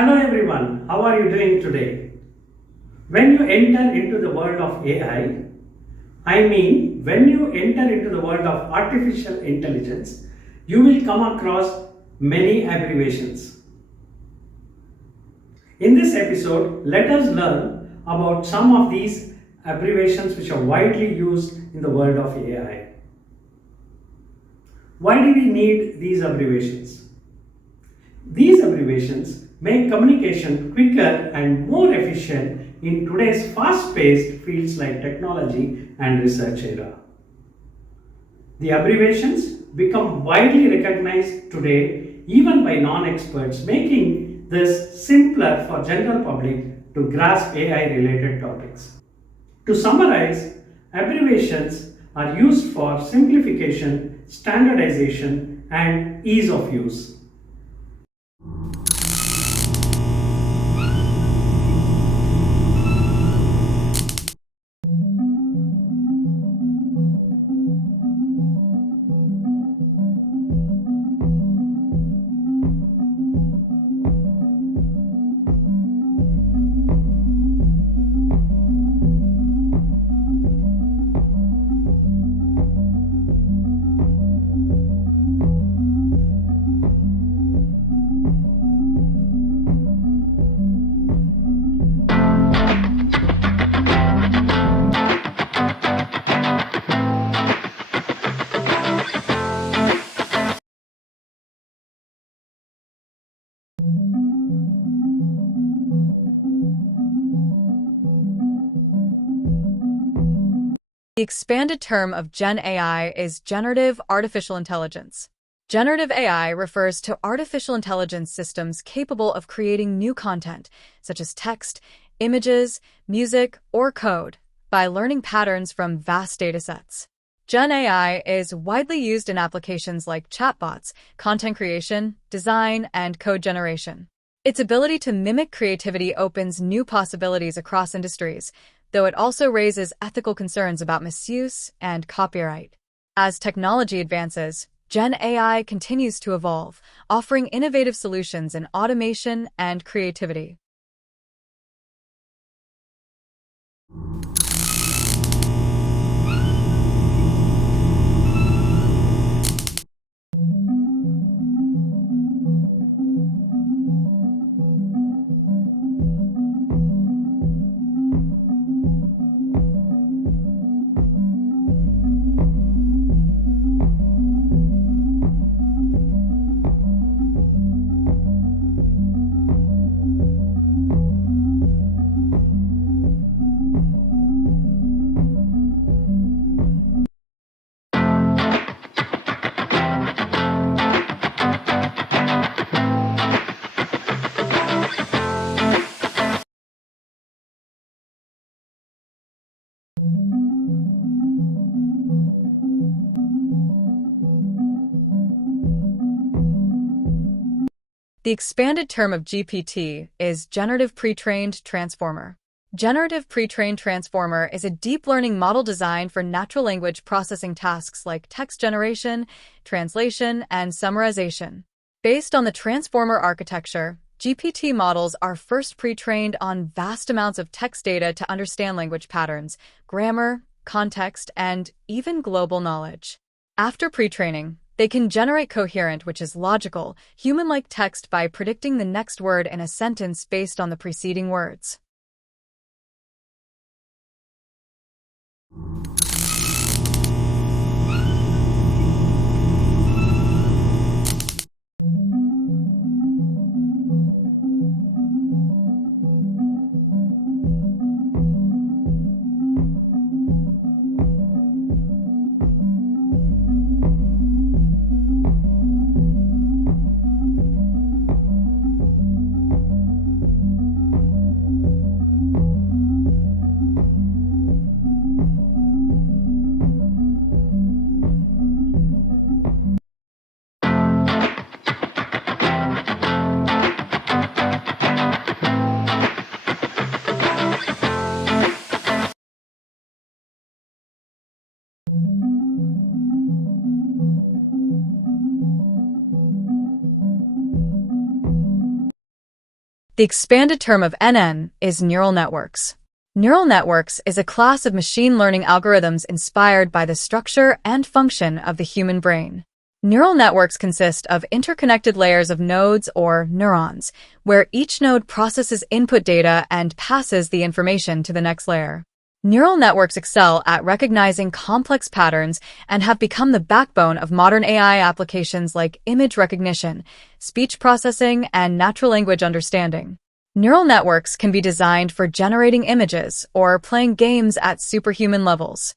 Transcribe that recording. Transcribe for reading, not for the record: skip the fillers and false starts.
Hello everyone, how are you doing today? When you enter into the world of I mean when you enter into the world of artificial intelligence, you will come across many abbreviations. In this episode, let us learn about some of these abbreviations which are widely used in the world of AI. Why do we need these abbreviations? These abbreviations make communication quicker and more efficient in today's fast-paced fields like technology and research era. The abbreviations become widely recognized today even by non-experts, making this simpler for general public to grasp AI-related topics. To summarize, abbreviations are used for simplification, standardization, and ease of use. The expanded term of GenAI is Generative Artificial Intelligence. Generative AI refers to artificial intelligence systems capable of creating new content, such as text, images, music, or code, by learning patterns from vast datasets. GenAI is widely used in applications like chatbots, content creation, design, and code generation. Its ability to mimic creativity opens new possibilities across industries, though it also raises ethical concerns about misuse and copyright. As technology advances, GenAI continues to evolve, offering innovative solutions in automation and creativity. The expanded term of GPT is Generative Pre-trained Transformer. Generative Pre-trained Transformer is a deep learning model designed for natural language processing tasks like text generation, translation, and summarization. Based on the transformer architecture, GPT models are first pre-trained on vast amounts of text data to understand language patterns, grammar, context, and even global knowledge. After pre-training, they can generate coherent, which is logical, human-like text by predicting the next word in a sentence based on the preceding words. The expanded term of NN is neural networks. Neural networks is a class of machine learning algorithms inspired by the structure and function of the human brain. Neural networks consist of interconnected layers of nodes or neurons, where each node processes input data and passes the information to the next layer. Neural networks excel at recognizing complex patterns and have become the backbone of modern AI applications like image recognition, speech processing, and natural language understanding. Neural networks can be designed for generating images or playing games at superhuman levels.